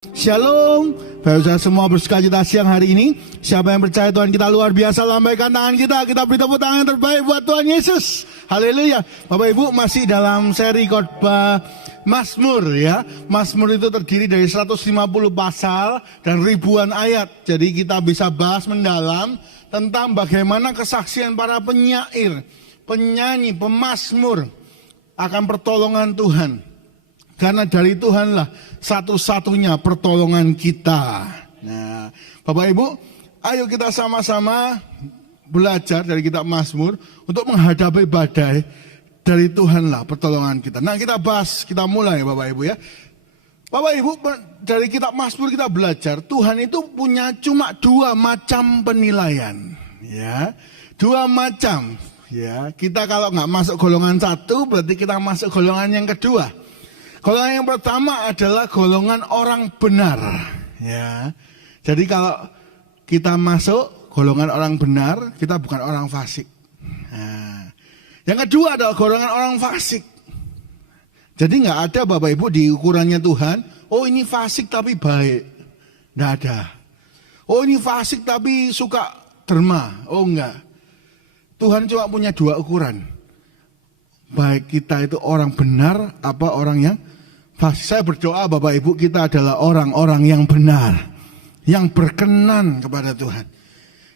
Shalom, Bapak semua bersukacita siang hari ini. Siapa yang percaya Tuhan kita luar biasa, lambaikan tangan kita beri tepuk tangan yang terbaik buat Tuhan Yesus. Haleluya. Bapak Ibu masih dalam seri khotbah Mazmur ya. Mazmur itu terdiri dari 150 pasal dan ribuan ayat. Jadi kita bisa bahas mendalam tentang bagaimana kesaksian para penyair, penyanyi, pemazmur akan pertolongan Tuhan. Karena dari Tuhanlah satu-satunya pertolongan kita. Nah, Bapak Ibu, ayo kita sama-sama belajar dari kitab Mazmur untuk menghadapi badai. Dari Tuhanlah pertolongan kita. Nah, kita bahas, kita mulai Bapak Ibu ya. Bapak Ibu, dari kitab Mazmur kita belajar Tuhan itu punya cuma dua macam penilaian. Ya, dua macam. Ya, kita kalau nggak masuk golongan satu, berarti kita masuk golongan yang kedua. Golongan yang pertama adalah golongan orang benar, ya. Jadi kalau kita masuk golongan orang benar, kita bukan orang fasik. Nah, yang kedua adalah golongan orang fasik. Jadi nggak ada Bapak Ibu di ukurannya Tuhan. Oh ini fasik tapi baik, nggak ada. Oh ini fasik tapi suka derma. Oh enggak. Tuhan cuma punya dua ukuran. Baik kita itu orang benar apa orang yang fasik. Saya berdoa Bapak Ibu kita adalah orang-orang yang benar, yang berkenan kepada Tuhan,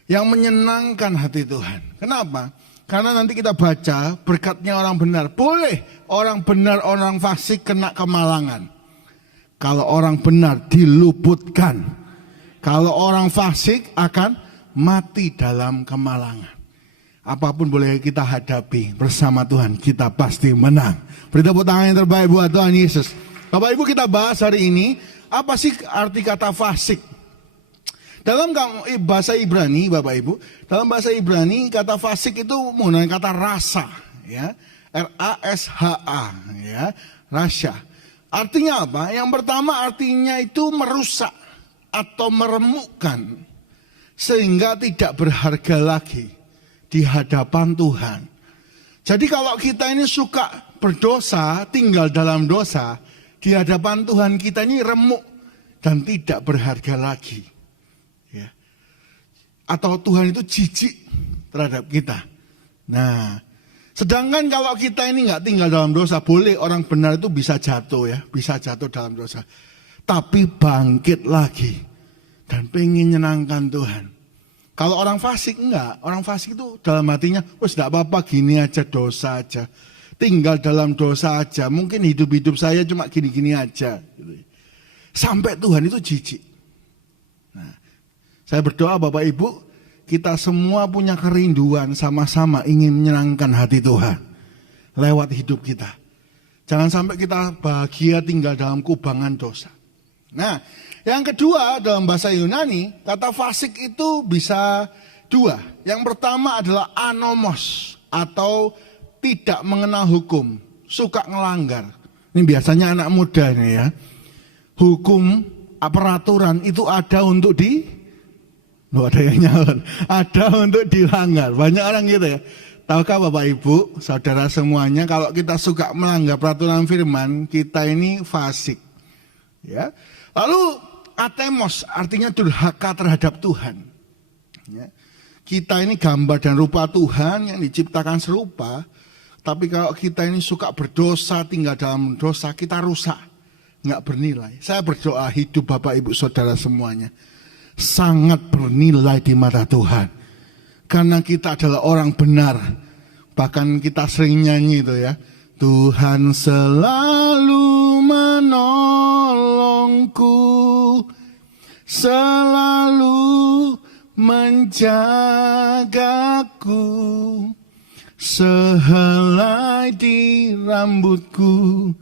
yang menyenangkan hati Tuhan. Kenapa? Karena nanti kita baca berkatnya orang benar. Boleh orang benar, orang fasik kena kemalangan. Kalau orang benar diluputkan. Kalau orang fasik akan mati dalam kemalangan. Apapun boleh kita hadapi bersama Tuhan, kita pasti menang. Beri tepuk tangan yang terbaik buat Tuhan Yesus. Bapak Ibu kita bahas hari ini, apa sih arti kata fasik? Dalam bahasa Ibrani, Bapak Ibu, dalam bahasa Ibrani kata fasik itu menggunakan kata rasa, ya, R-A-S-H-A, ya, rasya. Artinya apa? Yang pertama artinya itu merusak atau meremukkan sehingga tidak berharga lagi di hadapan Tuhan. Jadi kalau kita ini suka berdosa, tinggal dalam dosa, di hadapan Tuhan kita ini remuk dan tidak berharga lagi. Ya. Atau Tuhan itu jijik terhadap kita. Nah, sedangkan kalau kita ini nggak tinggal dalam dosa, boleh orang benar itu bisa jatuh ya, bisa jatuh dalam dosa. Tapi bangkit lagi dan pengen nyenangkan Tuhan. Kalau orang fasik enggak, orang fasik itu dalam hatinya, wes enggak apa-apa gini aja, dosa aja. Tinggal dalam dosa aja, mungkin hidup-hidup saya cuma gini-gini aja. Sampai Tuhan itu jijik. Nah, saya berdoa Bapak Ibu, kita semua punya kerinduan sama-sama ingin menyenangkan hati Tuhan. Lewat hidup kita. Jangan sampai kita bahagia tinggal dalam kubangan dosa. Nah, yang kedua dalam bahasa Yunani, kata fasik itu bisa dua. Yang pertama adalah anomos atau tidak mengenal hukum, suka ngelanggar. Ini biasanya anak muda ini ya. Hukum, peraturan itu ada untuk ada yang nyalon, ada untuk dilanggar. Banyak orang gitu ya. Tahukah Bapak Ibu, saudara semuanya, kalau kita suka melanggar peraturan firman, kita ini fasik. Ya. Lalu atemos artinya durhaka terhadap Tuhan. Ya. Kita ini gambar dan rupa Tuhan yang diciptakan serupa. Tapi kalau kita ini suka berdosa, tinggal dalam dosa, kita rusak. Nggak bernilai. Saya berdoa hidup Bapak Ibu Saudara semuanya sangat bernilai di mata Tuhan. Karena kita adalah orang benar. Bahkan kita sering nyanyi itu ya. Tuhan selalu menolongku, selalu menjagaku, sehelai di rambutku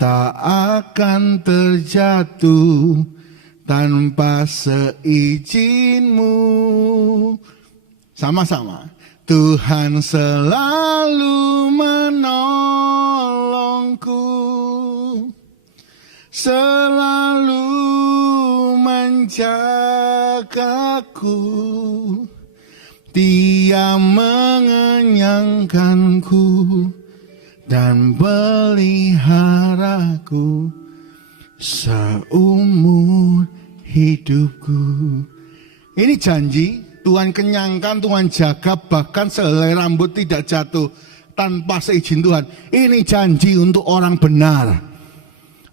tak akan terjatuh tanpa seizinku. Sama-sama. Tuhan selalu menolongku, selalu menjagaku. Dia mengenyangkanku dan peliharaku seumur hidupku. Ini janji, Tuhan kenyangkan, Tuhan jaga, bahkan sehelai rambut tidak jatuh tanpa seizin Tuhan. Ini janji untuk orang benar.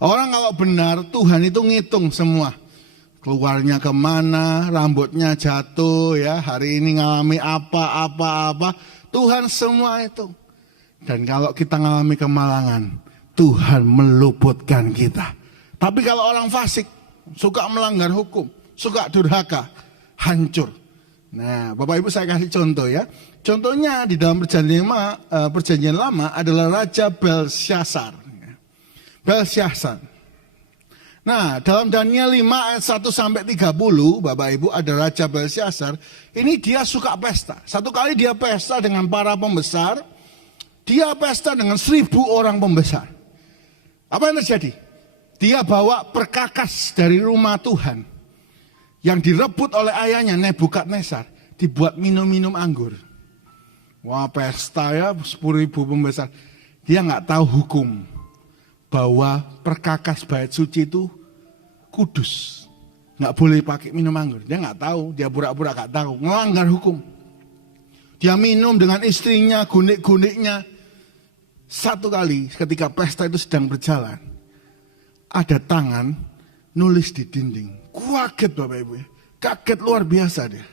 Orang kalau benar, Tuhan itu ngitung semua. Keluarnya kemana, rambutnya jatuh, ya hari ini ngalami apa. Tuhan semua itu. Dan kalau kita ngalami kemalangan, Tuhan meluputkan kita. Tapi kalau orang fasik, suka melanggar hukum, suka durhaka, hancur. Nah, Bapak Ibu saya kasih contoh ya. Contohnya di dalam perjanjian lama adalah Raja Belsyazar. Belsyazar. Nah, dalam Daniel 5 ayat 1 sampai 30, Bapak Ibu, ada Raja Belsyazar. Ini dia suka pesta. Satu kali dia pesta dengan para pembesar. Dia pesta dengan 1.000 orang pembesar. Apa yang terjadi? Dia bawa perkakas dari rumah Tuhan yang direbut oleh ayahnya Nebukadnezar, dibuat minum-minum anggur. Wah, pesta ya, 10.000 pembesar. Dia nggak tahu hukum bahwa perkakas bait suci itu kudus, nggak boleh pakai minum anggur. Dia nggak tahu, dia pura-pura nggak tahu, melanggar hukum. Dia minum dengan istrinya, gunik-guniknya. Satu kali ketika pesta itu sedang berjalan, ada tangan nulis di dinding. Kaget Bapak Ibu ya, kaget luar biasa dia.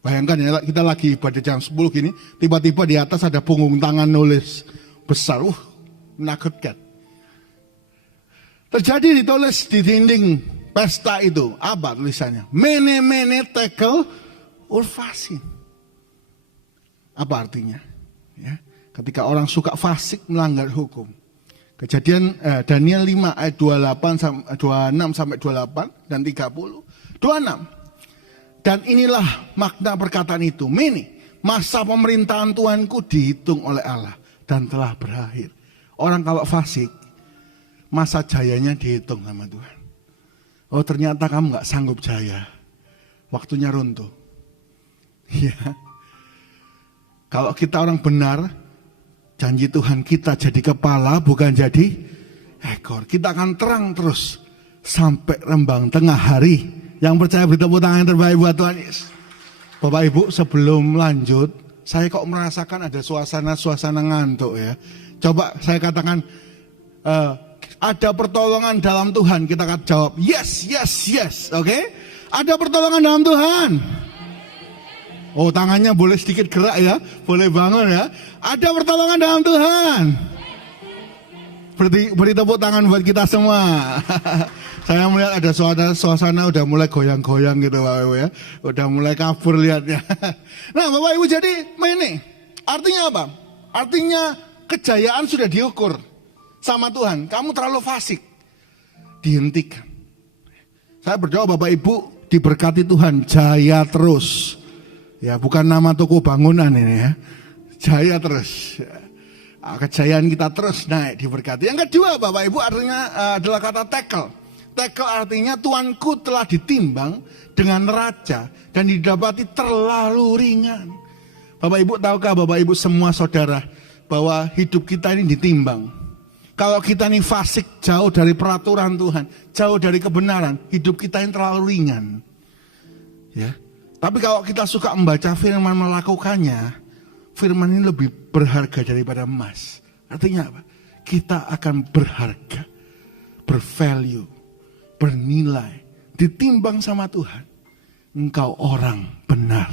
Bayangkan ya, kita lagi ibadah jam 10 gini, tiba-tiba di atas ada punggung tangan nulis besar, menakutkan. Terjadi ditulis di dinding pesta itu, apa tulisannya? Mene mene tekel urfasin. Apa artinya? Ya, ketika orang suka fasik melanggar hukum. Kejadian Daniel 5 ayat 26 sampai 28 dan 30. 26. Dan inilah makna perkataan itu. Mene, masa pemerintahan Tuhanku dihitung oleh Allah dan telah berakhir. Orang kalau fasik, masa jayanya dihitung sama Tuhan. Oh, ternyata kamu gak sanggup jaya. Waktunya runtuh. Ya. Kalau kita orang benar, janji Tuhan kita jadi kepala bukan jadi ekor. Kita akan terang terus sampai rembang tengah hari. Yang percaya beri tepuk tangan yang terbaik buat Tuhan Yesus. Bapak Ibu, sebelum lanjut, saya kok merasakan ada suasana ngantuk ya. Coba saya katakan, ada pertolongan dalam Tuhan, kita akan jawab yes, oke? Ada pertolongan dalam Tuhan. Oh, tangannya boleh sedikit gerak ya, boleh bangun ya. Ada pertolongan dalam Tuhan. Beri tepuk tangan buat kita semua. Saya melihat ada suasana udah mulai goyang-goyang gitu Bapak Ibu ya. Udah mulai kabur lihatnya. Nah Bapak Ibu, jadi ini artinya apa? Artinya kejayaan sudah diukur sama Tuhan. Kamu terlalu fasik, dihentikan. Saya berdoa Bapak Ibu diberkati Tuhan, jaya terus. Ya, bukan nama toko bangunan ini ya. Jaya terus. Kejayaan kita terus naik, diberkati. Yang kedua Bapak Ibu artinya adalah kata tekel. Tekel artinya Tuanku telah ditimbang dengan neraca dan didapati terlalu ringan. Bapak Ibu tahukah Bapak Ibu semua saudara bahwa hidup kita ini ditimbang. Kalau kita ini fasik, jauh dari peraturan Tuhan, jauh dari kebenaran, hidup kita ini terlalu ringan. Ya. Tapi kalau kita suka membaca firman, melakukannya, firman ini lebih berharga daripada emas. Artinya apa? Kita akan berharga, bervalue, bernilai, ditimbang sama Tuhan. Engkau orang benar,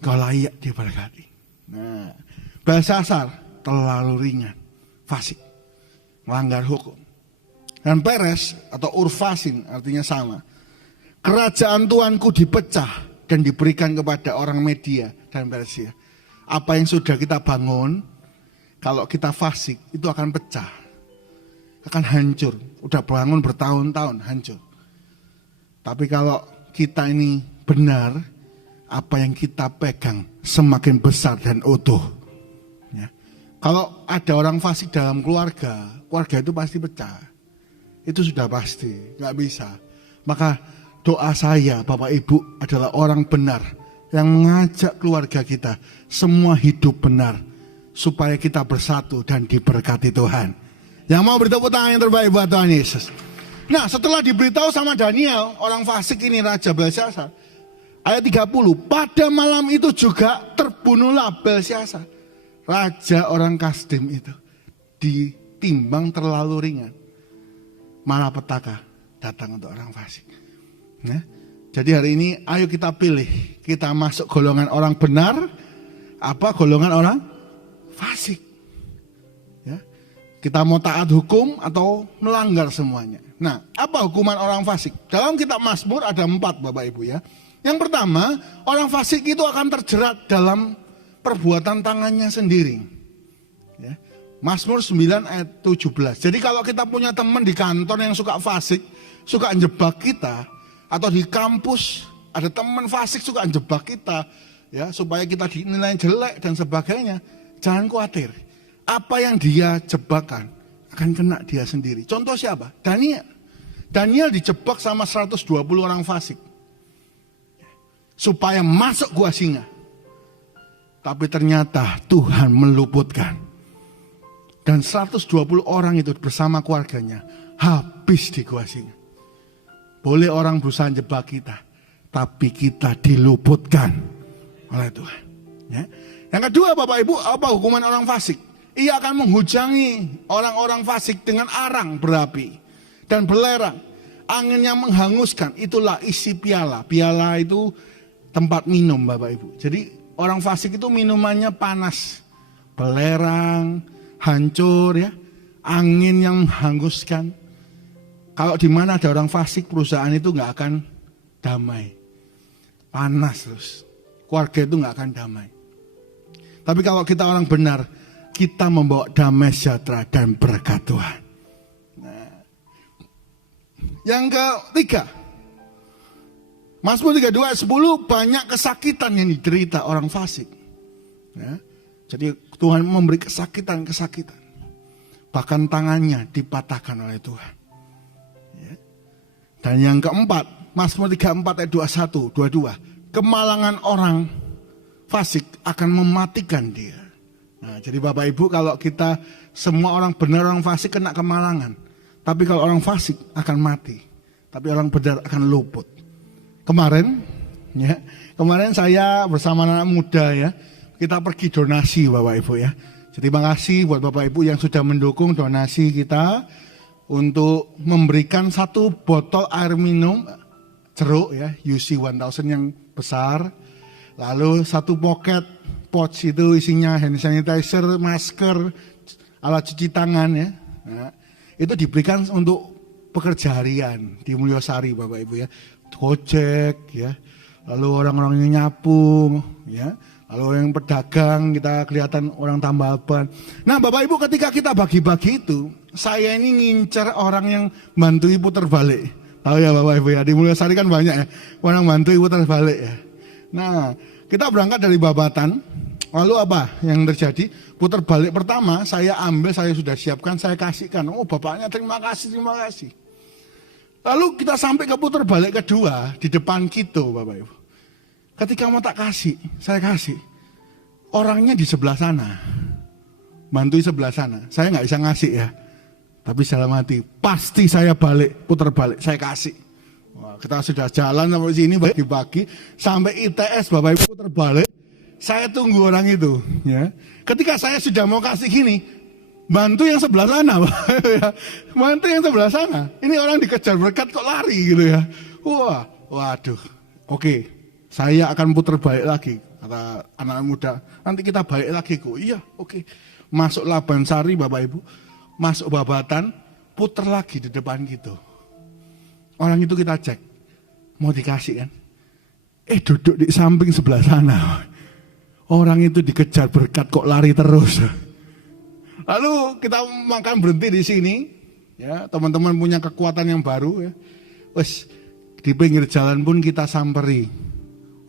engkau layak diberkati. Nah, Belsyazar terlalu ringan, fasik, melanggar hukum. Dan Peres atau Urfasin artinya sama. Kerajaan Tuanku dipecah dan diberikan kepada orang Media dan Persia. Apa yang sudah kita bangun, kalau kita fasik itu akan pecah, akan hancur. Udah bangun bertahun-tahun hancur. Tapi kalau kita ini benar, apa yang kita pegang semakin besar dan utuh. Ya. Kalau ada orang fasik dalam keluarga itu pasti pecah. Itu sudah pasti, nggak bisa. Maka doa saya Bapak Ibu adalah orang benar yang mengajak keluarga kita semua hidup benar supaya kita bersatu dan diberkati Tuhan. Yang mau beri tepuk tangan yang terbaik buat Tuhan Yesus. Nah, setelah diberitahu sama Daniel, orang fasik ini Raja Belsyazar, ayat 30, pada malam itu juga terbunuhlah Belsyazar, raja orang Kasdim itu, ditimbang terlalu ringan. Malapetaka datang untuk orang fasik. Nah, jadi hari ini ayo kita pilih, kita masuk golongan orang benar, apa golongan orang fasik. Ya, kita mau taat hukum atau melanggar semuanya. Nah, apa hukuman orang fasik? Dalam kitab Mazmur ada 4 Bapak Ibu ya. Yang pertama, orang fasik itu akan terjerat dalam perbuatan tangannya sendiri. Ya. Mazmur 9 ayat 17. Jadi kalau kita punya teman di kantor yang suka fasik, suka njebak kita, atau di kampus ada teman fasik suka njebak kita, ya supaya kita dinilai jelek dan sebagainya, jangan khawatir. Apa yang dia jebakan akan kena dia sendiri. Contoh siapa? Daniel. Daniel dijebak sama 120 orang fasik supaya masuk gua singa. Tapi ternyata Tuhan meluputkan. Dan 120 orang itu bersama keluarganya habis di gua singa. Boleh orang berusaha jebak kita, tapi kita diluputkan oleh Tuhan. Ya. Yang kedua Bapak Ibu, apa hukuman orang fasik? Ia akan menghujangi orang-orang fasik dengan arang berapi dan belerang. Angin yang menghanguskan, itulah isi piala. Piala itu tempat minum Bapak Ibu. Jadi orang fasik itu minumannya panas, belerang, hancur ya, angin yang menghanguskan. Kalau di mana ada orang fasik, perusahaan itu nggak akan damai, panas terus, keluarga itu nggak akan damai. Tapi kalau kita orang benar, kita membawa damai sejahtera dan berkat Tuhan. Nah, yang ketiga, Mazmur 32 ayat 10, banyak kesakitan yang diderita orang fasik. Ya, jadi Tuhan memberi kesakitan-kesakitan. Bahkan tangannya dipatahkan oleh Tuhan. Ya. Dan yang keempat, Mazmur 34 ayat 21, 22, kemalangan orang fasik akan mematikan dia. Nah, jadi Bapak Ibu, kalau kita semua orang benar orang fasik kena kemalangan. Tapi kalau orang fasik akan mati. Tapi orang benar akan luput. Kemarin saya bersama anak muda ya, kita pergi donasi Bapak Ibu ya. Jadi terima kasih buat Bapak Ibu yang sudah mendukung donasi kita untuk memberikan 1 botol air minum jeruk ya, UC 1000 yang besar. Lalu 1 pocket pouch itu isinya hand sanitizer, masker, alat cuci tangan ya. Nah, itu diberikan untuk pekerja harian di Mulyosari Bapak Ibu ya. Gojek ya. Lalu orang-orang yang nyapu ya. Lalu yang pedagang kita kelihatan orang tambah ban. Nah Bapak Ibu, ketika kita bagi-bagi itu, saya ini ngincer orang yang bantu puter balik. Tahu ya Bapak Ibu ya, di Mulyosari kan banyak ya orang bantu puter balik ya. Nah, kita berangkat dari Babatan, lalu apa yang terjadi? Putar balik pertama, saya ambil, saya sudah siapkan, saya kasihkan. Oh bapaknya terima kasih. Lalu kita sampai ke putar balik kedua, di depan kita Bapak Ibu. Ketika mau tak kasih, saya kasih. Orangnya di sebelah sana, bantu sebelah sana. Saya nggak bisa ngasih ya, tapi dalam hati, pasti saya balik, putar balik, saya kasih. Wah, kita sudah jalan sampai sini bagi-bagi sampai ITS Bapak Ibu terbalik. Saya tunggu orang itu ya. Ketika saya sudah mau kasih gini, bantu yang sebelah sana, bantu yang sebelah sana. Ini orang dikejar berkat kok lari gitu ya. Wah, waduh. Oke, saya akan putar balik lagi kata anak muda. Nanti kita balik lagi kok. Iya, oke. Masuk Labansari Bapak Ibu, masuk Babatan, putar lagi di depan gitu. Orang itu kita cek, mau dikasih kan? Duduk di samping sebelah sana. Orang itu dikejar berkat kok lari terus. Lalu kita makan berhenti di sini, ya teman-teman punya kekuatan yang baru ya. Wes di pinggir jalan pun kita samperi.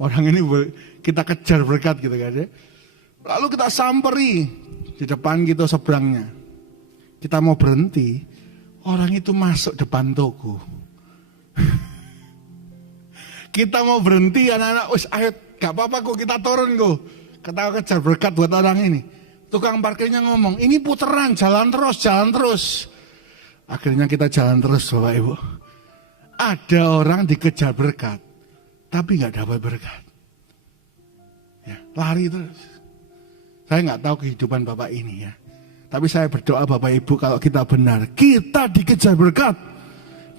Orang ini kita kejar berkat gitu kan ya. Lalu kita samperi di depan kita seberangnya. Kita mau berhenti, orang itu masuk depan toko. Kita mau berhenti anak-anak, wis ayo gak apa-apa kok kita turun kok. Kita kejar berkat buat orang ini. Tukang parkirnya ngomong, ini puteran, jalan terus. Akhirnya kita jalan terus Bapak Ibu. Ada orang dikejar berkat, tapi nggak dapat berkat. Ya, lari terus. Saya nggak tahu kehidupan Bapak ini ya. Tapi saya berdoa Bapak Ibu kalau kita benar, kita dikejar berkat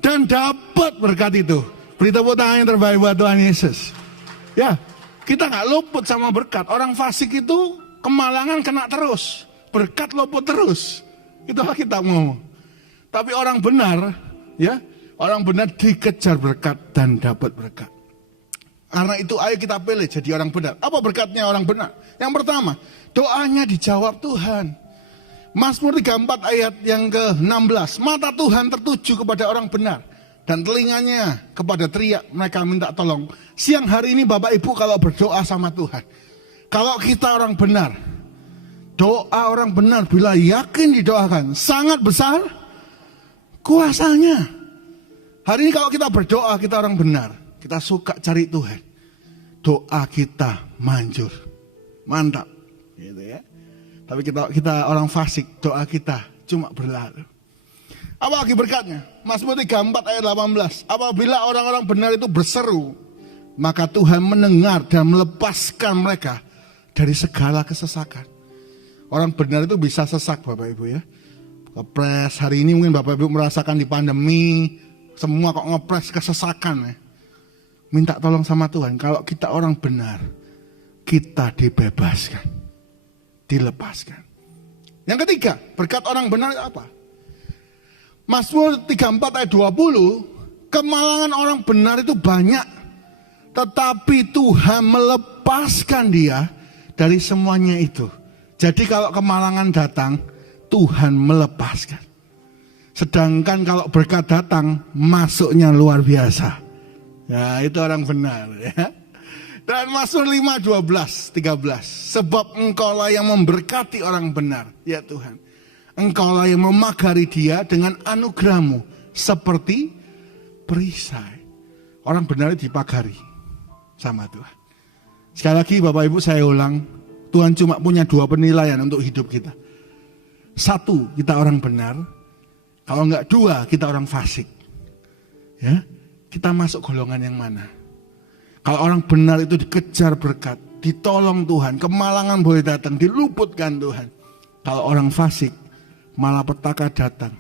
dan dapat berkat itu. Beri tepuk tangan yang terbaik buat Tuhan Yesus. Ya, kita nggak luput sama berkat. Orang fasik itu kemalangan kena terus, berkat luput terus. Itulah kita ngomong. Tapi orang benar, ya, orang benar dikejar berkat dan dapat berkat. Karena itu ayo kita pilih jadi orang benar. Apa berkatnya orang benar? Yang pertama, doanya dijawab Tuhan. Mazmur 34 ayat yang ke-16. Mata Tuhan tertuju kepada orang benar. Dan telinganya kepada teriak mereka minta tolong. Siang hari ini Bapak Ibu kalau berdoa sama Tuhan. Kalau kita orang benar. Doa orang benar bila yakin didoakan. Sangat besar kuasanya. Hari ini kalau kita berdoa kita orang benar. Kita suka cari Tuhan. Doa kita manjur. Mantap. Gitu ya. Tapi kita orang fasik, doa kita cuma berlalu. Apa lagi berkatnya? Mazmur 34 ayat 18. Apabila orang-orang benar itu berseru, maka Tuhan mendengar dan melepaskan mereka dari segala kesesakan. Orang benar itu bisa sesak Bapak Ibu ya. Ngepres, hari ini mungkin Bapak Ibu merasakan di pandemi, semua kok ngepres kesesakan ya. Minta tolong sama Tuhan, kalau kita orang benar, kita dibebaskan, dilepaskan. Yang ketiga, berkat orang benar apa? Mazmur 34 ayat 20, kemalangan orang benar itu banyak, tetapi Tuhan melepaskan dia dari semuanya itu. Jadi kalau kemalangan datang, Tuhan melepaskan. Sedangkan kalau berkat datang, masuknya luar biasa. Ya, itu orang benar ya. Dan Mazmur 5, 12, 13. Sebab engkaulah yang memberkati orang benar, ya Tuhan. Engkaulah yang memagari dia dengan anugerahmu seperti perisai. Orang benar dipagari sama Tuhan. Sekali lagi Bapak Ibu saya ulang, Tuhan cuma punya dua penilaian untuk hidup kita. Satu, kita orang benar. Kalau enggak dua, kita orang fasik. Ya, kita masuk golongan yang mana? Kalau orang benar itu dikejar berkat, ditolong Tuhan, kemalangan boleh datang, diluputkan Tuhan. Kalau orang fasik, malah petaka datang,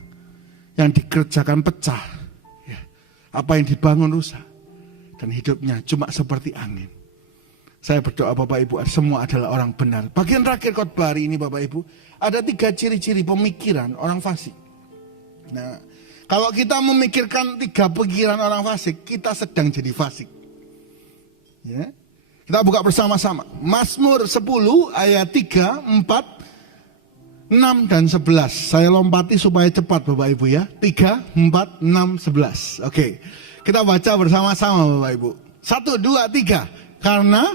yang dikerjakan pecah, ya. Apa yang dibangun rusak, dan hidupnya cuma seperti angin. Saya berdoa Bapak Ibu, semua adalah orang benar. Bagian terakhir khotbah hari ini Bapak Ibu, ada 3 ciri-ciri pemikiran orang fasik. Nah, kalau kita memikirkan 3 pikiran orang fasik, kita sedang jadi fasik. Ya. Kita buka bersama-sama. Mazmur 10 ayat 3, 4, 6 dan 11. Saya lompati supaya cepat Bapak Ibu ya. 3, 4, 6, 11. Oke. Kita baca bersama-sama Bapak Ibu. 1, 2, 3. Karena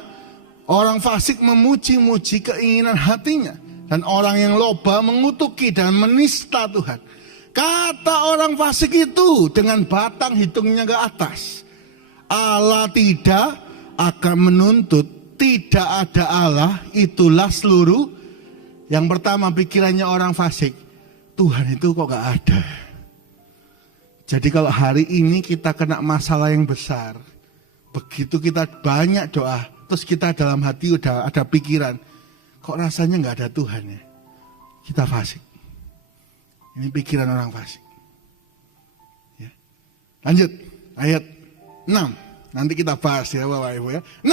orang fasik memuji-muji keinginan hatinya. Dan orang yang loba mengutuki dan menista Tuhan. Kata orang fasik itu dengan batang hitungnya ke atas. Allah tidak akan menuntut, tidak ada Allah, itulah seluruh. Yang pertama pikirannya orang fasik, Tuhan itu kok gak ada. Jadi kalau hari ini kita kena masalah yang besar, begitu kita banyak doa, terus kita dalam hati udah ada pikiran, kok rasanya gak ada Tuhan ya, kita fasik. Ini pikiran orang fasik. Ya. Lanjut, ayat 6. Nanti kita bahas ya Bapak Ibu ya. 6.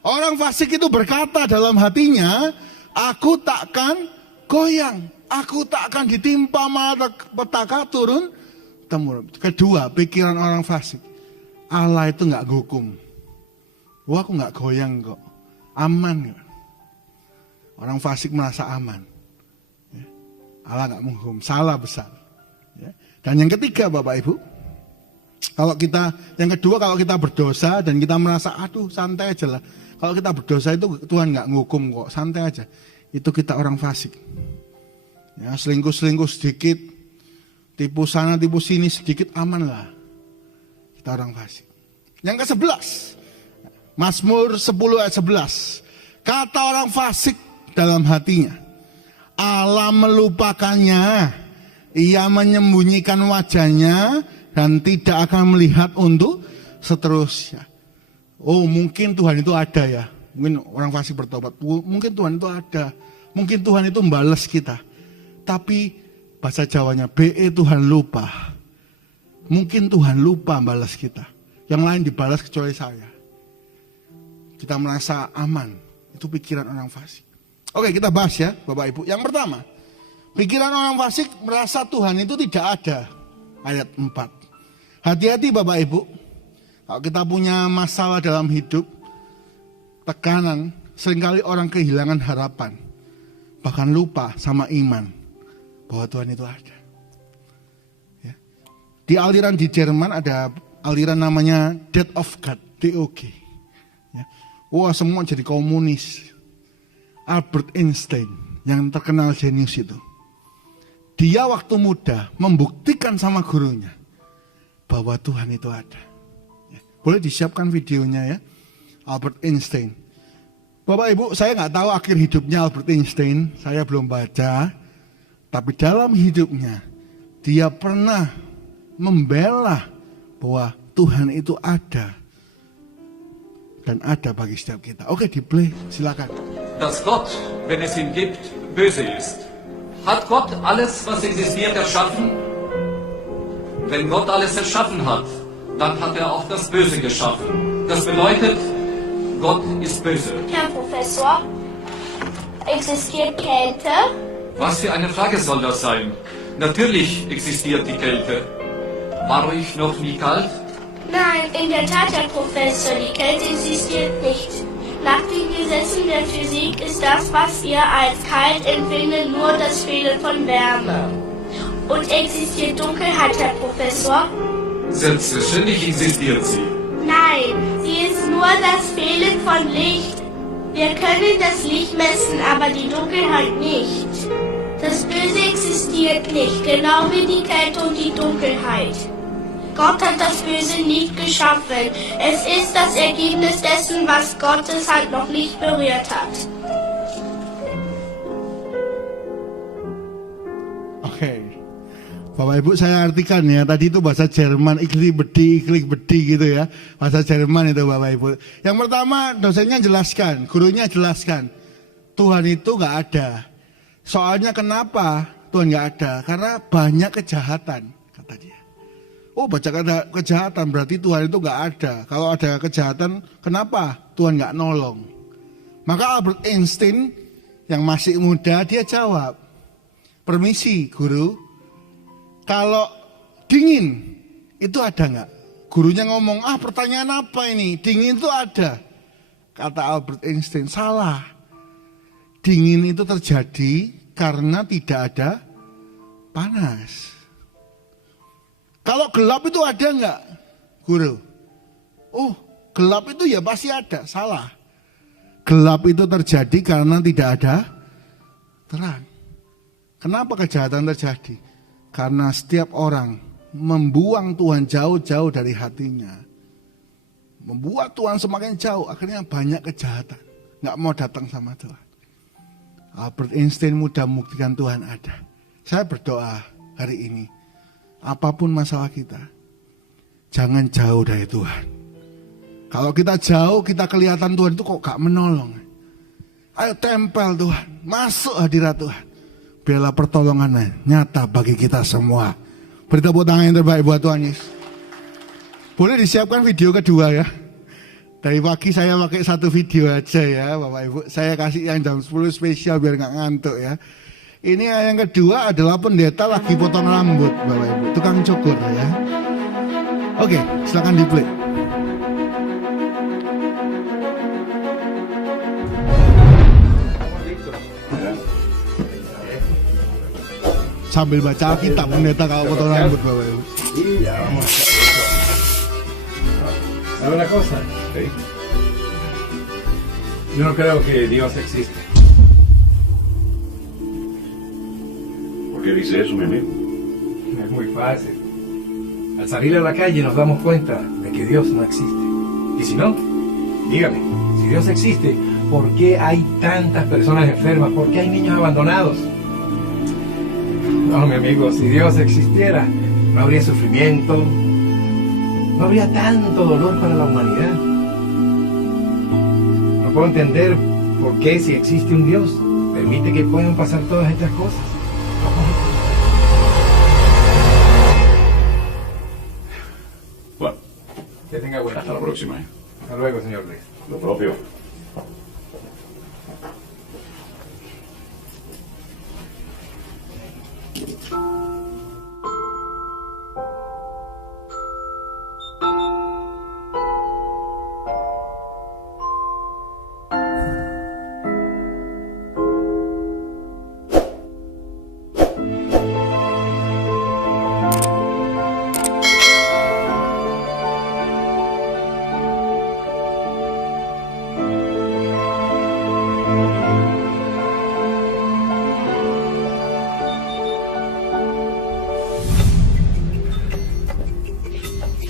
Orang fasik itu berkata dalam hatinya, aku takkan goyang, aku takkan ditimpa malapetaka turun temurun. Kedua, pikiran orang fasik, Allah itu nggak hukum. Wah, aku nggak goyang kok, aman. Orang fasik merasa aman. Allah nggak menghukum, salah besar. Ya. Dan yang ketiga Bapak Ibu, yang kedua kalau kita berdosa dan kita merasa aduh santai aja lah. Kalau kita berdosa itu Tuhan nggak ngukum kok, santai aja. Itu kita orang fasik. Ya, selingkuh sedikit, tipu sana tipu sini sedikit aman lah. Kita orang fasik. Yang ke-11, Mazmur 10 ayat 11. Kata orang fasik dalam hatinya, Allah melupakannya Ia menyembunyikan wajahnya dan tidak akan melihat untuk seterusnya. Oh, mungkin Tuhan itu ada ya. Mungkin orang fasik bertobat. Mungkin Tuhan itu ada. Mungkin Tuhan itu membalas kita. Tapi bahasa Jawanya, BE Tuhan lupa. Mungkin Tuhan lupa membalas kita. Yang lain dibalas kecuali saya. Kita merasa aman. Itu pikiran orang fasik. Oke, kita bahas ya Bapak Ibu. Yang pertama, pikiran orang fasik merasa Tuhan itu tidak ada. Ayat 4. Hati-hati Bapak Ibu. Kalau kita punya masalah dalam hidup, tekanan, seringkali orang kehilangan harapan. Bahkan lupa sama iman bahwa Tuhan itu ada. Ya. Di aliran di Jerman ada aliran namanya Death of God, DOG. Ya. Wah, semua jadi komunis. Albert Einstein yang terkenal jenius itu. Dia waktu muda membuktikan sama gurunya bahwa Tuhan itu ada. Ya. Boleh disiapkan videonya ya, Albert Einstein. Bapak Ibu, saya nggak tahu akhir hidupnya Albert Einstein, saya belum baca. Tapi dalam hidupnya, dia pernah membela bahwa Tuhan itu ada. Dan ada bagi setiap kita. Oke, di play, silakan. Dass Gott, wenn es ihn gibt, böse ist. Hat Gott alles, was existiert, erschaffen? Wenn Gott alles erschaffen hat, dann hat er auch das Böse geschaffen. Das bedeutet, Gott ist böse. Herr Professor, existiert Kälte? Was für eine Frage soll das sein? Natürlich existiert die Kälte. War euch noch nie kalt? Nein, in der Tat, Herr Professor, die Kälte existiert nicht. Nach den Gesetzen der Physik ist das, was ihr als kalt empfindet, nur das Fehlen von Wärme. Und existiert Dunkelheit, Herr Professor? Selbstverständlich existiert sie. Nein, sie ist nur das Fehlen von Licht. Wir können das Licht messen, aber die Dunkelheit nicht. Das Böse existiert nicht, genau wie die Kälte und die Dunkelheit. Gott hat das Böse nicht geschaffen. Es ist das Ergebnis dessen, was Gottes Hand noch nicht berührt hat. Oke. Bapak Ibu saya artikan ya, tadi itu bahasa Jerman, iklik bedi gitu ya. Bahasa Jerman itu Bapak Ibu. Yang pertama dosennya jelaskan, gurunya jelaskan. Tuhan itu gak ada. Soalnya kenapa Tuhan gak ada? Karena banyak kejahatan, kata dia. Oh, baca kata kejahatan berarti Tuhan itu gak ada. Kalau ada kejahatan, kenapa Tuhan gak nolong? Maka Albert Einstein yang masih muda, dia jawab, permisi guru, kalau dingin itu ada gak? Gurunya ngomong, pertanyaan apa ini? Dingin itu ada. Kata Albert Einstein, salah. Dingin itu terjadi karena tidak ada panas. Kalau gelap itu ada enggak, guru? Oh, gelap itu ya pasti ada, salah. Gelap itu terjadi karena tidak ada terang. Kenapa kejahatan terjadi? Karena setiap orang membuang Tuhan jauh-jauh dari hatinya. Membuat Tuhan semakin jauh, akhirnya banyak kejahatan. Enggak mau datang sama Tuhan. Albert Einstein mudah membuktikan Tuhan ada. Saya berdoa hari ini, apapun masalah kita, jangan jauh dari Tuhan. Kalau kita jauh, kita kelihatan Tuhan itu kok gak menolong. Ayo tempel Tuhan, masuk hadirat Tuhan. Biarlah pertolongannya nyata bagi kita semua. Beri tepuk tangan yang terbaik buat Tuhan Yesus. Boleh disiapkan video kedua ya. Dari pagi saya pakai satu video aja ya Bapak Ibu. Saya kasih yang jam 10 spesial biar gak ngantuk ya. Ini yang kedua adalah pendeta lagi potong rambut Bapak Ibu. Tukang cukur ya. Oke, silakan di play. Sambil baca Alkitab pendeta kalau potong rambut Bapak Ibu. Iya, ¿sabe una cosa? ¿Sí? Yo no creo que Dios existe. ¿Por qué dice eso, mi amigo? Es muy fácil. Al salir a la calle nos damos cuenta de que Dios no existe. Y si no, dígame, si Dios existe, ¿por qué hay tantas personas enfermas? ¿Por qué hay niños abandonados? No, mi amigo, si Dios existiera, no habría sufrimiento, no habría tanto dolor para la humanidad. No puedo entender por qué, si existe un Dios, permite que puedan pasar todas estas cosas. Bueno, Que tenga buen hasta la día. próxima. Hasta luego, señor Luis. Lo propio.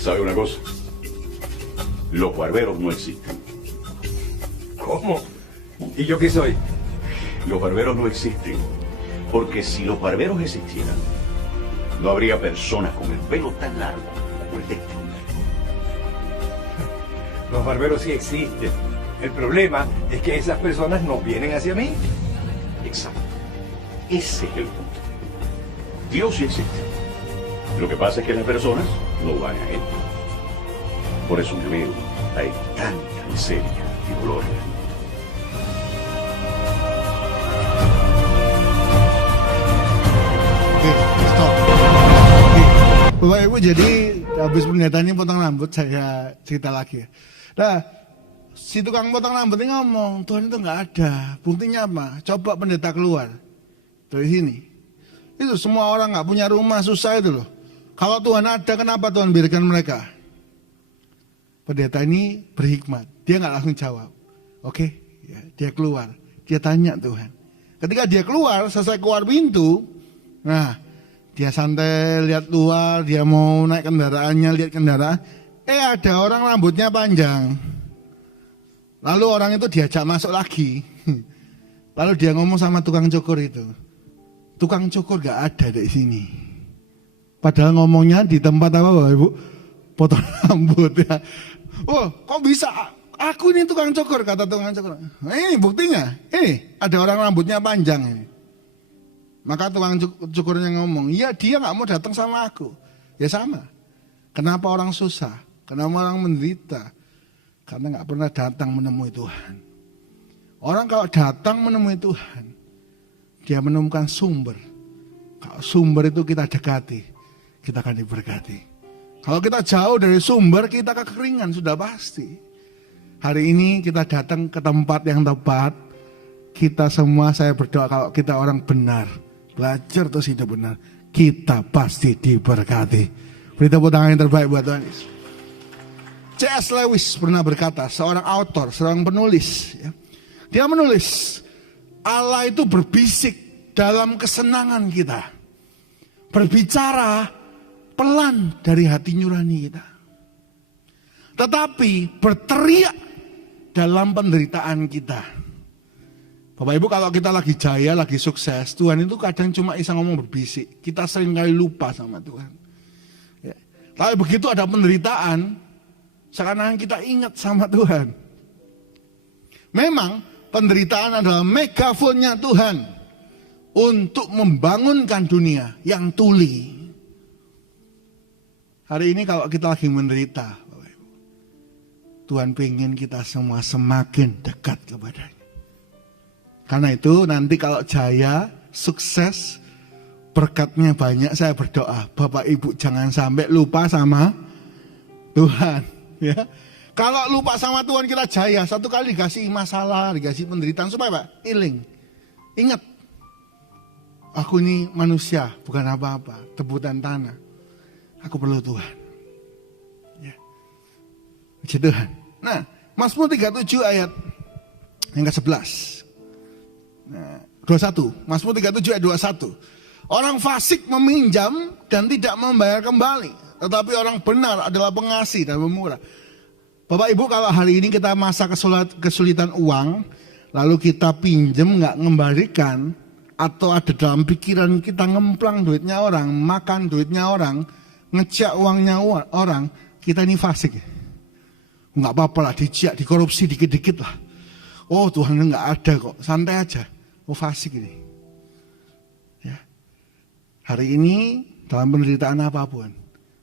¿Sabe una cosa? Los barberos no existen. ¿Cómo? ¿Y yo qué soy? Los barberos no existen. Porque si los barberos existieran, no habría personas con el pelo tan largo como el de este hombre. Los barberos sí existen. El problema es que esas personas no vienen hacia mí. Exacto. Ese es el punto. Dios sí existe. Lo que pasa es que las personas no van a Él. Por eso, mi amigo, hay tanta miseria y dolor en el mundo. Oke, stop. Oke. Bapak Ibu, jadi habis pendeta ini potong rambut, saya cerita lagi ya. Nah, si tukang potong rambut ini ngomong, Tuhan itu nggak ada. Buktinya apa? Coba pendeta keluar dari sini. Itu semua orang nggak punya rumah, susah itu loh. Kalau Tuhan ada, kenapa Tuhan biarkan mereka? Pendeta ini berhikmat, dia nggak langsung jawab. Oke, ya, dia keluar, dia tanya Tuhan. Ketika dia keluar, selesai keluar pintu, nah dia santai lihat luar, dia mau naik kendaraannya, lihat kendaraan. Ada orang rambutnya panjang. Lalu orang itu diajak masuk lagi. Lalu dia ngomong sama tukang cukur itu, tukang cukur gak ada di sini. Padahal ngomongnya di tempat apa Bapak Ibu? Potong rambut ya. Oh, kok bisa? Aku ini tukang cukur, kata tukang cukur. Nah, ini buktinya. Ini ada orang rambutnya panjang ini. Maka tukang cukurnya ngomong, iya dia gak mau datang sama aku. Ya sama. Kenapa orang susah? Kenapa orang menderita? Karena gak pernah datang menemui Tuhan. Orang kalau datang menemui Tuhan, dia menemukan sumber. Kalau sumber itu kita dekati, kita akan diberkati. Kalau kita jauh dari sumber, kita kekeringan, sudah pasti. Hari ini kita datang ke tempat yang tepat. Kita semua, saya berdoa kalau kita orang benar, belajar terus hidup benar, kita pasti diberkati. Beri tepuk tangan yang terbaik buat Tuhan Yesus. C.S. Lewis pernah berkata, seorang autor, seorang penulis, ya, dia menulis, Allah itu berbisik dalam kesenangan kita, berbicara pelan dari hati nurani kita, tetapi berteriak dalam penderitaan kita. Bapak Ibu, kalau kita lagi jaya, lagi sukses, Tuhan itu kadang cuma bisa ngomong berbisik. Kita sering kali lupa sama Tuhan. Ya. Tapi begitu ada penderitaan, sekarang kita ingat sama Tuhan. Memang penderitaan adalah megafonnya Tuhan untuk membangunkan dunia yang tuli. Hari ini kalau kita lagi menderita, Bapak Ibu, Tuhan pengen kita semua semakin dekat kepadanya. Karena itu nanti kalau jaya, sukses, berkatnya banyak, saya berdoa, Bapak Ibu jangan sampai lupa sama Tuhan. Ya. Kalau lupa sama Tuhan kita jaya, satu kali dikasih masalah, dikasih penderitaan, supaya Pak, healing. Ingat, aku ini manusia, bukan apa-apa, tebusan tanah. Aku perlu Tuhan. Ya. Puji Tuhan. Nah, Mazmur 37 ayat yang ke-11. Nah, 21. Mazmur 37 ayat 21. Orang fasik meminjam dan tidak membayar kembali, tetapi orang benar adalah pengasih dan pemurah. Bapak Ibu, kalau hari ini kita masa kesulitan uang, lalu kita pinjam nggak ngembalikan, atau ada dalam pikiran kita ngemplang duitnya orang, makan duitnya orang, ngejak uangnya orang, kita ini fasik. Nggak apa-apa lah, dijak, dikorupsi dikit-dikit lah. Oh Tuhan nggak ada kok, santai aja. Oh fasik ini. Ya. Hari ini dalam penderitaan apapun,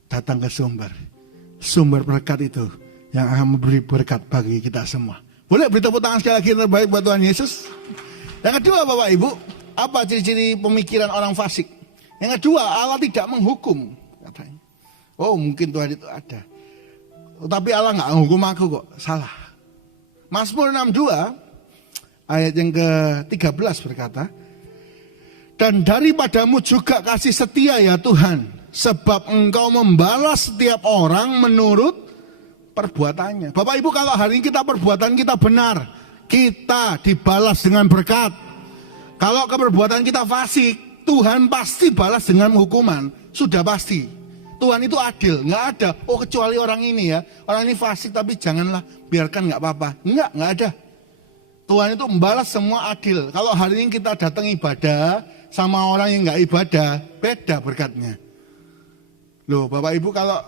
datang ke sumber berkat itu yang akan memberi berkat bagi kita semua. Boleh beri tepuk tangan sekali lagi yang terbaik buat Tuhan Yesus. Yang kedua Bapak Ibu, apa ciri-ciri pemikiran orang fasik? Yang kedua, Allah tidak menghukum katanya. Oh mungkin Tuhan itu ada, tapi Allah nggak menghukum aku kok, salah. Mazmur 62 ayat yang ke-13 berkata, dan daripadamu juga kasih setia ya Tuhan, sebab engkau membalas setiap orang menurut perbuatannya. Bapak Ibu, kalau hari ini perbuatan kita benar, kita dibalas dengan berkat. Kalau perbuatan kita fasik, Tuhan pasti balas dengan hukuman. Sudah pasti. Tuhan itu adil, nggak ada. Oh kecuali orang ini ya, orang ini fasik tapi janganlah, biarkan nggak apa-apa. Nggak ada. Tuhan itu membalas semua adil. Kalau hari ini kita datang ibadah sama orang yang nggak ibadah, beda berkatnya. Loh Bapak Ibu, kalau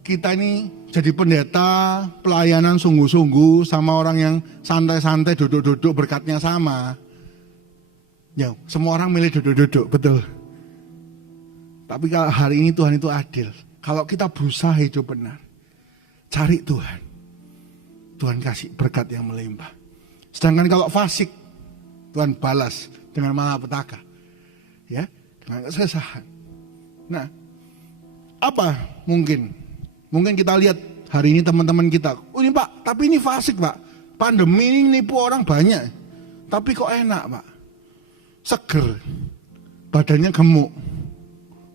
kita ini jadi pendeta, pelayanan sungguh-sungguh sama orang yang santai-santai duduk-duduk, berkatnya sama. Ya, semua orang milih duduk-duduk, betul. Tapi kalau hari ini Tuhan itu adil. Kalau kita berusaha hidup benar, cari Tuhan, Tuhan kasih berkat yang melimpah. Sedangkan kalau fasik, Tuhan balas dengan malapetaka, ya, dengan kesusahan. Nah, apa mungkin kita lihat hari ini teman-teman kita, oh ini Pak, tapi ini fasik Pak, pandemi ini nipu orang banyak, tapi kok enak Pak, seger, badannya gemuk.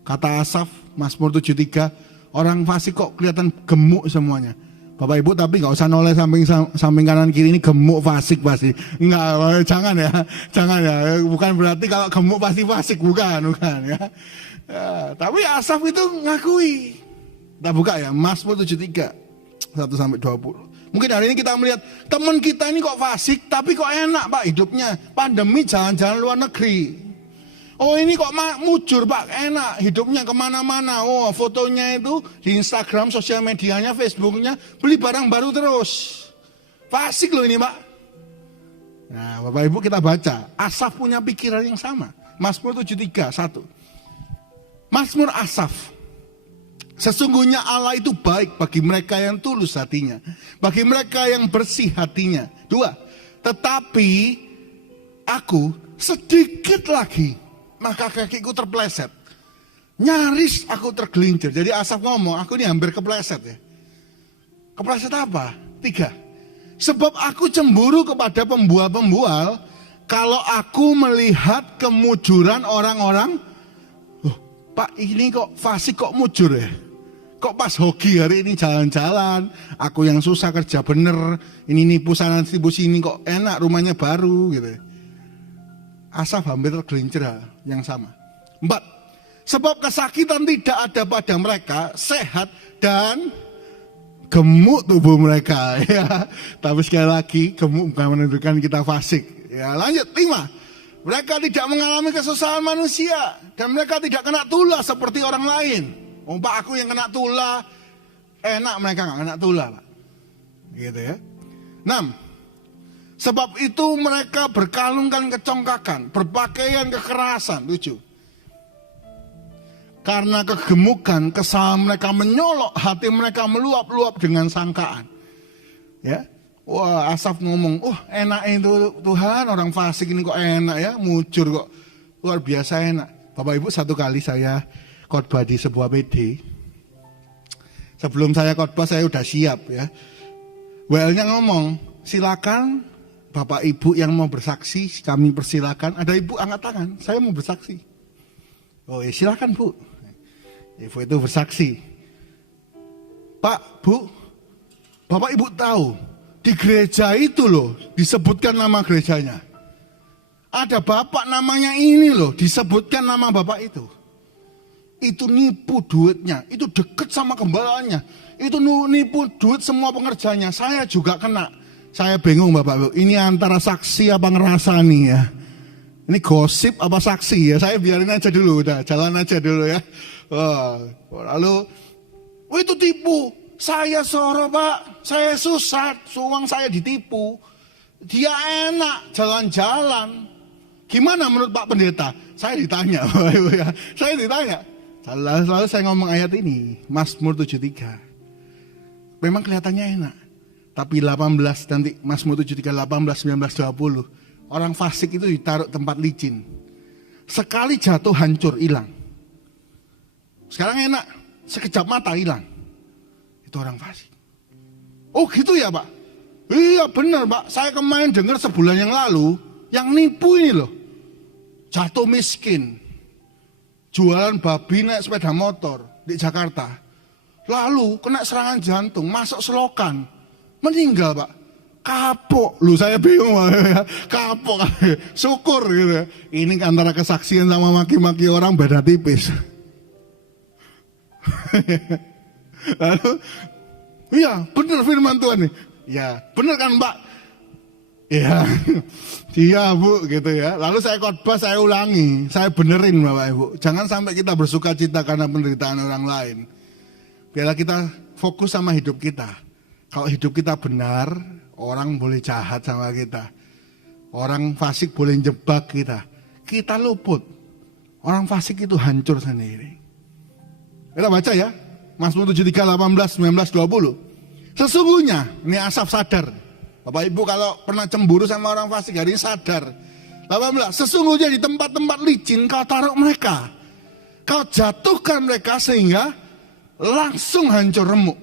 Kata Asaf, Mazmur 73, orang fasik kok kelihatan gemuk semuanya. Bapak Ibu tapi nggak usah noleh samping kanan kiri ini gemuk fasik pasti. Enggak, jangan ya. Bukan berarti kalau gemuk pasti fasik, bukan ya. Tapi Asaf itu ngakui. Kita buka ya, Mazmur 73 1-20. Mungkin hari ini kita melihat teman kita ini kok fasik, tapi kok enak Pak hidupnya. Pandemi jalan-jalan luar negeri. Oh ini kok mujur Pak, enak hidupnya kemana-mana. Oh fotonya itu di Instagram, sosial medianya, Facebooknya, beli barang baru terus. Fasik loh ini Pak. Nah Bapak Ibu kita baca, Asaf punya pikiran yang sama. Mazmur 73, 1. Mazmur Asaf. Sesungguhnya Allah itu baik bagi mereka yang tulus hatinya, bagi mereka yang bersih hatinya. 2. Tetapi aku sedikit lagi, maka kakiku terpeleset. Nyaris aku tergelincir. Jadi Asaf ngomong, aku ini hampir kepleset ya. Kepleset apa? 3. Sebab aku cemburu kepada pembual-pembual, kalau aku melihat kemujuran orang-orang. Pak ini kok fasik kok mujur ya? Kok pas hoki hari ini jalan-jalan, aku yang susah kerja bener, ini nipu sana nipu sini kok enak rumahnya baru gitu. Asaf hampir tergelincir yang sama. 4. Sebab kesakitan tidak ada pada mereka, sehat dan gemuk tubuh mereka ya. Tapi sekali lagi gemuk bukan menunjukkan kita fasik. Ya, lanjut 5. Mereka tidak mengalami kesusahan manusia dan mereka tidak kena tulah seperti orang lain. Oh Pak, aku yang kena tulah, enak mereka nggak kena tulah Pak. Gitu ya. 6. Sebab itu mereka berkalungkan kecongkakan, berpakaian kekerasan. 7. Karena kegemukan, kesalahan mereka menyolok, hati mereka meluap-luap dengan sangkaan. Ya. Wah Asaf ngomong, enak itu Tuhan, orang fasik ini kok enak ya, mujur kok, luar biasa enak. Bapak Ibu, satu kali saya khotbah di sebuah PD. Sebelum saya khotbah saya udah siap ya. WL-nya ngomong, silakan Bapak Ibu yang mau bersaksi, kami persilakan. Ada Ibu angkat tangan, saya mau bersaksi. Oh ya silakan Bu. Ibu itu bersaksi. Pak, Bu, Bapak Ibu tahu, di gereja itu loh, disebutkan nama gerejanya. Ada bapak namanya ini loh, disebutkan nama bapak itu. Itu nipu duitnya, itu deket sama gembalanya. Itu nipu duit semua pengerjanya, saya juga kena. Saya bingung Bapak Ibu, ini antara saksi apa ngerasa nih ya. Ini gosip apa saksi ya? Saya biarin aja dulu, udah jalan aja dulu ya. Lalu, itu tipu. Saya soro Pak, saya susah, uang saya ditipu. Dia enak jalan-jalan. Gimana menurut Pak Pendeta? Saya ditanya, saya ditanya. Lalu saya ngomong ayat ini, Mazmur 73. Memang kelihatannya enak. Tapi 18 nanti Mazmur 73, 18, 19, 20. Orang fasik itu ditaruh tempat licin. Sekali jatuh hancur, hilang. Sekarang enak, sekejap mata hilang. Itu orang fasik. Oh gitu ya Pak? Iya benar Pak, saya kemarin dengar sebulan yang lalu, yang nipu ini loh. Jatuh miskin. Jualan babi naik sepeda motor di Jakarta. Lalu kena serangan jantung, masuk selokan. Meninggal Pak. Kapok. Lu saya bingung Pak. Kapok. Syukur gitu. Ini antara kesaksian sama maki-maki orang beda tipis. Lalu, iya benar firman Tuhan nih. Ya benar kan Mbak? Ya, iya Bu gitu ya. Lalu saya khotbah, saya ulangi, saya benerin Bapak Ibu. Jangan sampai kita bersuka cita karena penderitaan orang lain. Biarlah kita fokus sama hidup kita. Kalau hidup kita benar, orang boleh jahat sama kita. Orang fasik boleh jebak kita. Kita luput. Orang fasik itu hancur sendiri. Kita baca ya. Mazmur 73, 18, 19, 20. Sesungguhnya, ini Asaf sadar. Bapak Ibu kalau pernah cemburu sama orang fasik, hari ini sadar. 18, sesungguhnya di tempat-tempat licin kau taruh mereka. Kau jatuhkan mereka sehingga langsung hancur remuk.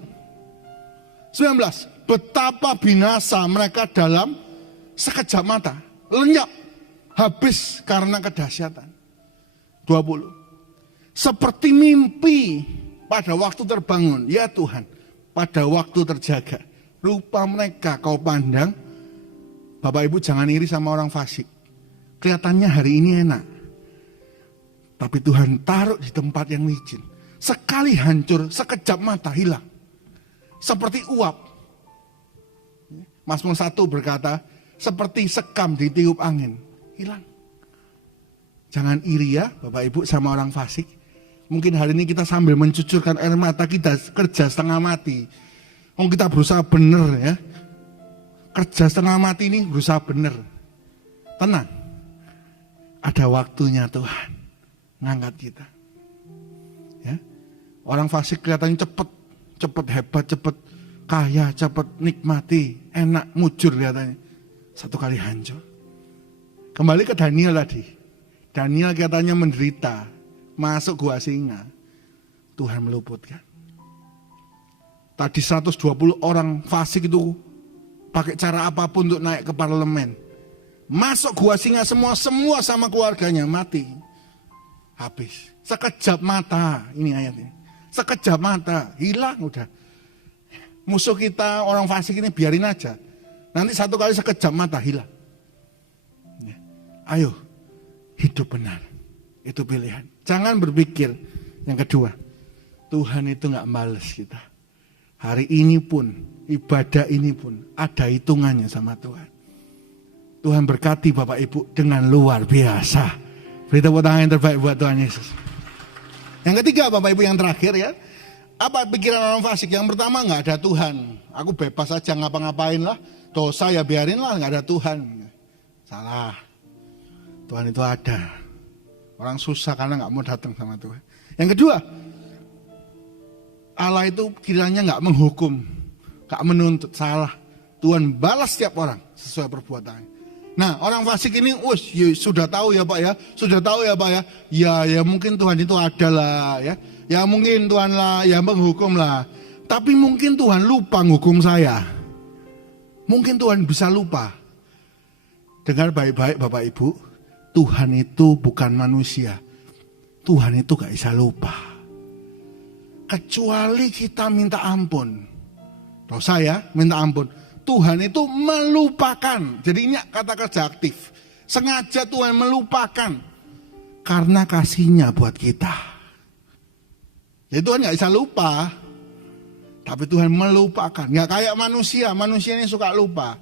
19, betapa binasa mereka dalam sekejap mata. Lenyap, habis karena kedahsyatan. 20, seperti mimpi pada waktu terbangun, ya Tuhan, pada waktu terjaga. Rupa mereka kau pandang. Bapak Ibu jangan iri sama orang fasik. Kelihatannya hari ini enak. Tapi Tuhan taruh di tempat yang licin. Sekali hancur, sekejap mata hilang. Seperti uap. Mazmur 1 berkata, seperti sekam ditiup angin. Hilang. Jangan iri ya Bapak Ibu sama orang fasik. Mungkin hari ini kita sambil mencucurkan air mata kita kerja setengah mati. Kita berusaha benar ya. Kerja setengah mati ini berusaha benar. Tenang. Ada waktunya Tuhan ngangkat kita. Ya. Orang fasik kelihatannya cepat hebat, cepat kaya, cepat nikmati, enak, mujur kelihatannya. Satu kali hancur. Kembali ke Daniel tadi. Daniel katanya menderita, masuk gua singa. Tuhan meluputkan. Tadi 120 orang fasik itu pakai cara apapun untuk naik ke parlemen. Masuk gua singa semua sama keluarganya mati. Habis. Sekejap mata, ini ayatnya. Sekejap mata, hilang udah. Musuh kita orang fasik ini biarin aja. Nanti satu kali sekejap mata hilang. Ayo, hidup benar. Itu pilihan. Jangan berpikir yang kedua, Tuhan itu gak males kita. Hari ini pun, ibadah ini pun ada hitungannya sama Tuhan. Tuhan berkati Bapak Ibu dengan luar biasa. Beri tepuk tangan yang terbaik buat Tuhan Yesus. Yang ketiga Bapak Ibu yang terakhir ya. Apa pikiran orang fasik? Yang pertama gak ada Tuhan. Aku bebas aja ngapa-ngapain lah. Dosa ya biarin lah, gak ada Tuhan. Salah. Tuhan itu ada. Orang susah karena gak mau datang sama Tuhan. Yang kedua, Allah itu kiranya gak menghukum, gak menuntut, salah. Tuhan balas setiap orang sesuai perbuatannya. Nah orang fasik ini, sudah tahu ya Pak ya, sudah tahu ya Pak ya. Ya mungkin Tuhan itu ada lah ya. Ya mungkin Tuhan lah, ya menghukum lah. Tapi mungkin Tuhan lupa menghukum saya. Mungkin Tuhan bisa lupa. Dengar baik-baik Bapak Ibu, Tuhan itu bukan manusia. Tuhan itu gak bisa lupa. Kecuali kita minta ampun. Dosa ya, minta ampun. Tuhan itu melupakan. Jadi ini kata kerja aktif. Sengaja Tuhan melupakan. Karena kasihnya buat kita. Jadi Tuhan gak bisa lupa. Tapi Tuhan melupakan. Gak kayak manusia. Manusia ini suka lupa.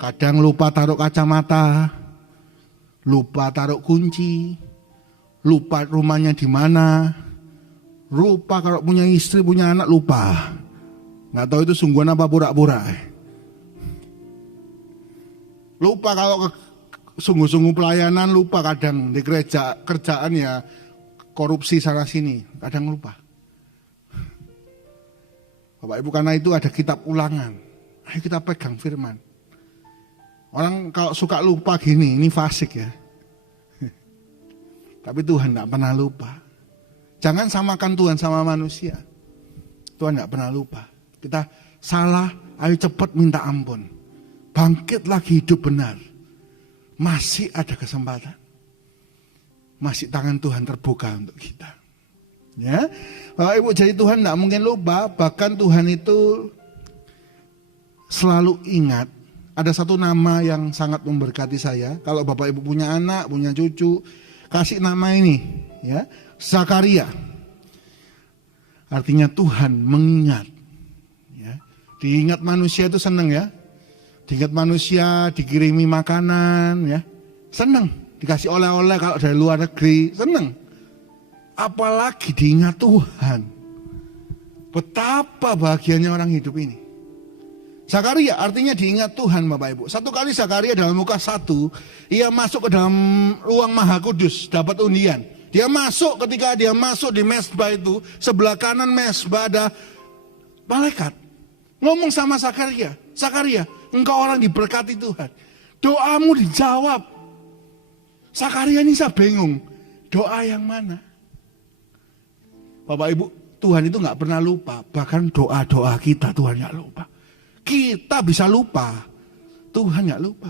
Kadang lupa taruh kacamata. lupa taruh kunci, lupa rumahnya di mana, lupa kalau punya istri, punya anak, lupa. Nggak tahu itu sungguhan apa pura-pura. Lupa kalau sungguh-sungguh pelayanan, lupa kadang di gereja kerjaan ya korupsi sana sini, kadang lupa. Bapak Ibu, karena itu ada kitab ulangan. Ayo kita pegang firman. Orang kalau suka lupa gini, ini fasik ya. Tapi Tuhan tidak pernah lupa. Jangan samakan Tuhan sama manusia. Tuhan tidak pernah lupa. Kita salah, ayo cepat minta ampun. Bangkit lagi hidup benar. Masih ada kesempatan. Masih tangan Tuhan terbuka untuk kita. Ya, Bapak Ibu, jadi Tuhan tidak mungkin lupa. Bahkan Tuhan itu selalu ingat. Ada satu nama yang sangat memberkati saya. Kalau Bapak Ibu punya anak, punya cucu, kasih nama ini, ya, Zakaria. Artinya Tuhan mengingat. Ya. Diingat manusia itu senang ya. Diingat manusia, dikirimi makanan, ya, senang. Dikasih oleh-oleh kalau dari luar negeri, senang. Apalagi diingat Tuhan. Betapa bahagianya orang hidup ini. Zakaria artinya diingat Tuhan, Bapak Ibu. Satu kali Zakaria dalam Lukas 1, ia masuk ke dalam ruang Maha Kudus, dapat undian. Dia masuk, ketika dia masuk di mesbah itu, sebelah kanan mesbah ada malaikat. Ngomong sama Zakaria, Zakaria, engkau orang diberkati Tuhan. Doamu dijawab. Zakaria ini saya bingung, doa yang mana? Bapak Ibu, Tuhan itu nggak pernah lupa. Bahkan doa-doa kita Tuhan nggak lupa. Kita bisa lupa, Tuhan nggak lupa.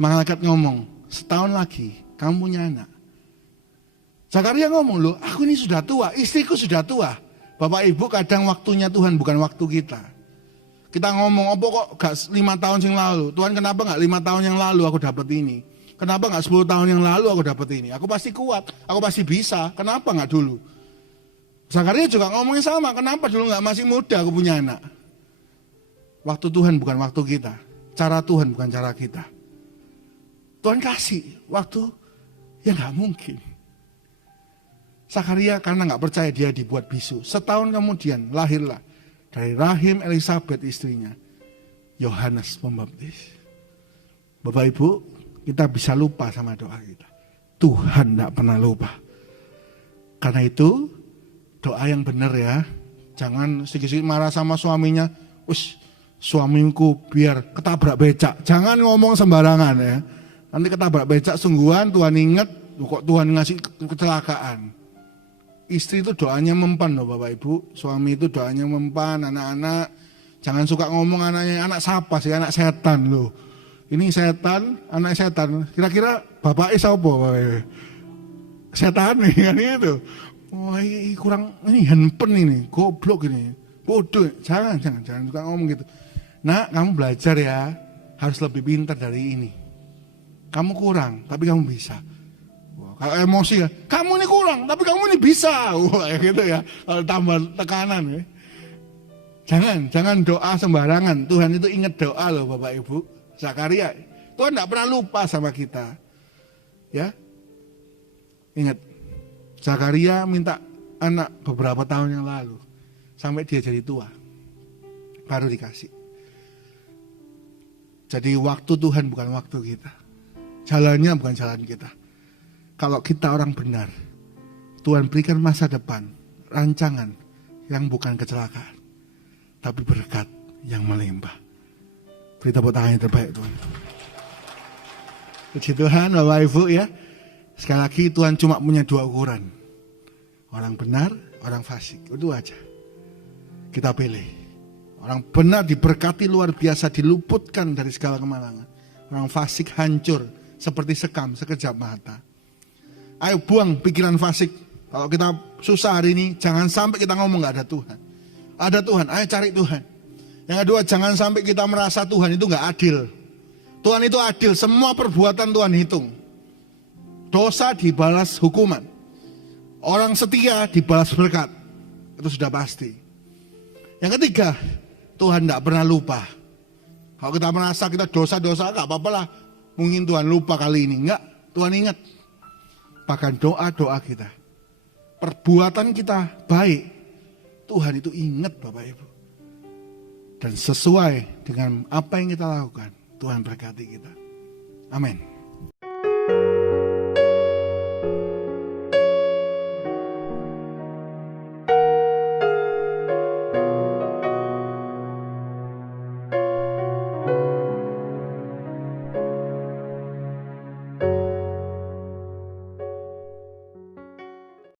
Malaikat ngomong, setahun lagi kamu punya anak. Zakaria ngomong, loh aku ini sudah tua, istriku sudah tua. Bapak Ibu, kadang waktunya Tuhan bukan waktu kita. Kita ngomong, apa kok gak 5 tahun yang lalu? Tuhan kenapa gak 5 tahun yang lalu aku dapat ini? Kenapa gak 10 tahun yang lalu aku dapat ini? Aku pasti kuat, aku pasti bisa. Kenapa gak dulu? Zakaria juga ngomongin sama, kenapa dulu gak masih muda aku punya anak? Waktu Tuhan bukan waktu kita. Cara Tuhan bukan cara kita. Tuhan kasih waktu yang gak mungkin. Zakaria karena gak percaya dia dibuat bisu. Setahun kemudian lahirlah dari rahim Elisabeth istrinya, Yohanes Pembaptis. Bapak Ibu, kita bisa lupa sama doa kita. Tuhan tidak pernah lupa. Karena itu doa yang benar ya. Jangan sedikit-sedikit marah sama suaminya. Suamiku biar ketabrak becak. Jangan ngomong sembarangan ya. Nanti ketabrak becak sungguhan Tuhan ingat. Kok Tuhan ngasih kecelakaan. Istri itu doanya mempan loh Bapak Ibu. Suami itu doanya mempan. Anak-anak jangan suka ngomong anaknya. Anak siapa sih? Anak setan loh. Ini setan, anak setan. Kira-kira bapaknya siapa? Setan nih kan itu. Wah ini kurang, ini handphone ini, goblok ini, bodoh. Jangan suka ngomong gitu. Nak, kamu belajar ya, harus lebih pintar dari ini. Kamu kurang, tapi kamu bisa. Wah, kalau emosi ya, kamu ini kurang, tapi kamu ini bisa. Wah gitu ya, kalau tambah tekanan ya. Jangan doa sembarangan. Tuhan itu ingat doa loh Bapak Ibu. Zakaria, Tuhan tidak pernah lupa sama kita. Ya, ingat, Zakaria minta anak beberapa tahun yang lalu, sampai dia jadi tua, baru dikasih. Jadi waktu Tuhan bukan waktu kita, jalannya bukan jalan kita. Kalau kita orang benar, Tuhan berikan masa depan, rancangan yang bukan kecelakaan, tapi berkat yang melimpah. Beri tepuk tangan yang terbaik Tuhan. Puji Tuhan Bapak Ibu ya. Sekali lagi Tuhan cuma punya 2 ukuran. Orang benar, orang fasik. Itu aja. Kita pilih. Orang benar diberkati luar biasa, diluputkan dari segala kemalangan. Orang fasik hancur seperti sekam sekejap mata. Ayo buang pikiran fasik. Kalau kita susah hari ini, jangan sampai kita ngomong gak ada Tuhan. Ada Tuhan, ayo cari Tuhan. Yang kedua, jangan sampai kita merasa Tuhan itu gak adil. Tuhan itu adil, semua perbuatan Tuhan hitung. Dosa dibalas hukuman. Orang setia dibalas berkat. Itu sudah pasti. Yang ketiga, Tuhan tidak pernah lupa. Kalau kita merasa kita dosa-dosa, gak apa-apa lah. Mungkin Tuhan lupa kali ini. Enggak, Tuhan ingat. Bahkan doa-doa kita, perbuatan kita baik, Tuhan itu ingat Bapak Ibu. Dan sesuai dengan apa yang kita lakukan, Tuhan berkati kita. Amin.